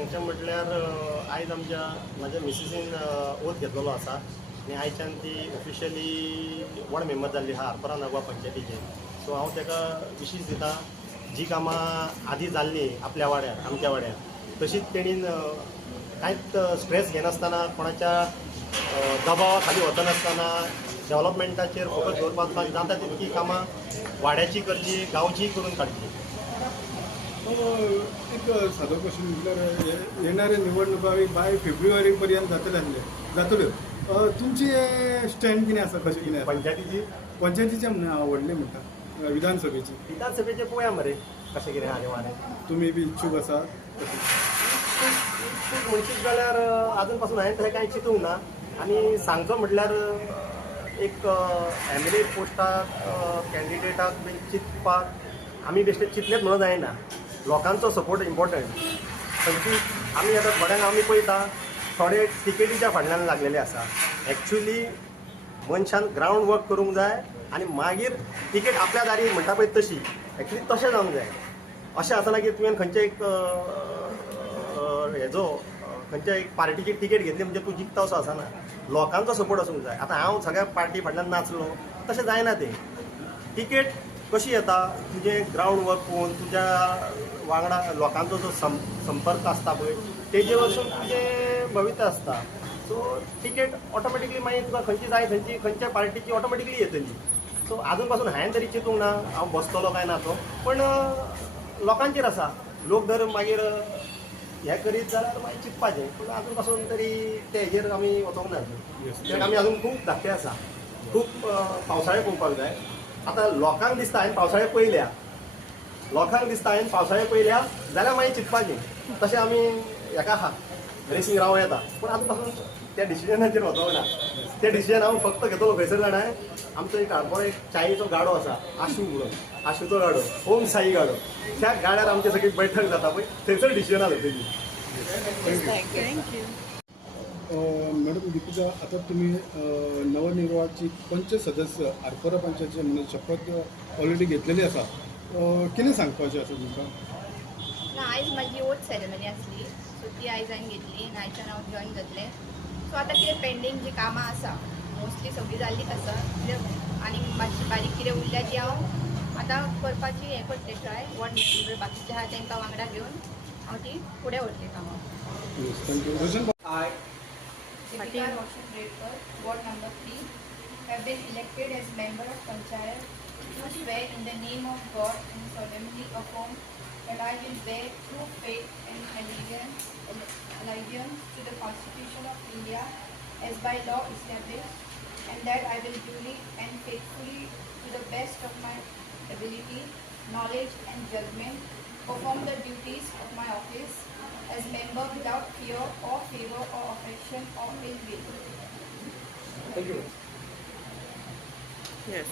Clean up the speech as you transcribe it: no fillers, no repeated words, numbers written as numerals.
सांगचें म्हटल्यार आयज म्हाज्या मिसेसीन ओथ घेतलेलो आसा आनी आयच्यान ती ऑफिशियली वार्ड मेंबर जाल्ली आहा आरपोरा नागवा पंचायतीचे. सो हांव ताका विशीस दितां, जी कामां आदी जाल्ली आपल्या वाड्यार आमच्या वाड्यार तशीच तेणीन कांयच स्ट्रेस घेनासतना कोणाच्या दबावा खाली वचनासतना डेव्हलपमेंटाचेर फोकस दवरपाक जाता तितकी कामां वाड्याची करची, गांवची करून काडची. एक सादो क्वेश्चन म्हटल्यार येणाऱ्या निवडणुका बाय फेब्रुवारी पर्यंत जातल्यो. तुमची स्टँड कितें आसा, कशें कितें पंचायतीचे आवडले म्हणटा विधानसभेचे पळोवया मरे कशें कितें आहा वारें. तुमी बी इच्छूक आसा? इच्छूक म्हणशीत जाल्यार आजून पासून हांवें तशें कांय चिंतूंक ना. आनी सांगचो म्हटल्यार एक एमएलए पोस्टाक कॅन्डिडेटाक बी चिंतपाक आमी बेश्टे चिंतलेच म्हणून जायना. लोकांचो सपोर्ट इम्पॉर्टंट. खंयची आमी आतां थोड्यांक आमी पळयता थोडे टिकेटीच्या फाटल्यान लागलेले आसा. एक्चुली मनशान ग्रावंड वर्क करूंक जाय आनी मागीर टिकेट आपल्या दारी म्हणटा पळय तशी एक्चुली तशें जावंक जाय. अशें आसना की तुवें खंयचे एक हेजो खंयच्या एक पार्टीची टिकेट घेतली म्हणजे तूं जिखता असो आसना. लोकांचो सपोर्ट आसूंक जाय. आतां हांव सगळ्या पार्टी फाटल्यान नाचलो तशें जायना तें. टिकेट कशी येता, तुजें ग्रावंड वर्क पळोवन तुज्या वांगडा लोकांचो जो संपर्क आसता पळय तेजे वचून तुजें भवित्य आसता. सो टिकेट ऑटोमॅटिकली मागीर तुका खंयची जाय खंयच्या पार्टीची ऑटोमॅटिकली येतली. सो आजून पासून हांवें तरी चिंतूंक ना हांव बसतलो काय ना तो, पण लोकांचेर आसा. लोक जर मागीर हें करीत जाल्यार मागीर चिंतपाचें. पूण आजून पासून तरी ते हेजेर आमी वचोंक ना. कित्याक आमी आजून खूब धाकटे आसा. खूब पावसाळे पळोवपाक जाय. आतां लोकांक दिसता हांवें पावसाळे पयल्या जाल्यार मागीर चिंतपाचें. तशें आमी हेका आहा रेसींग रावं येता, पूण आजून पासून त्या डिसिजनाचेर वचोंक ना. तें डिसिजन हांव फक्त घेतलो खंयसर जाणां. आमचो एक आरपोरा एक चायेचो गाडो आसा आशू म्हणून, आशूचो गाडो, ओम साई गाडो. त्या गाड्यार आमची सगळी बैठक जाता पळय थंयसर डिसिजनां जातली. थँक्यू. मॅडम दीपिका, आता तुम्ही नवनिर्वाचित पंच सदस्य आरपोरा पंचायतीचे म्हणून शपथ ऑलरेडी घेतलेली आसा. कितें सांगपाचें आसा तुमकां? ना, आयज म्हाजी ओथ सेरेमनी आसली, सो ती आयज हांवें घेतली आनी आयच्यान हांव जॉयन जातलें. सो आतां कितें पेंडींग जी कामां आसा मोस्टली सगळीं जाल्लीच आसा. आनी मातशी बारीक कितें उरल्या ती हांव आतां करपाची हें करतलें ट्राय. वॉर्ड मेंबर बाकीचे आहा तांकां वांगडा घेवन हांव ती फुडें व्हरतलें कामां. Deepika Roshan Redkar, Ward number 3, have been elected as member of Panchayat. I swear in the name of God and solemnly affirm that I will bear true faith and allegiance to the Constitution of India as by law established, and that I will duly and faithfully, to the best of my ability, knowledge and judgment, perform the duties of my office as member without fear or favor or affection or ill will. Thank you. Yes.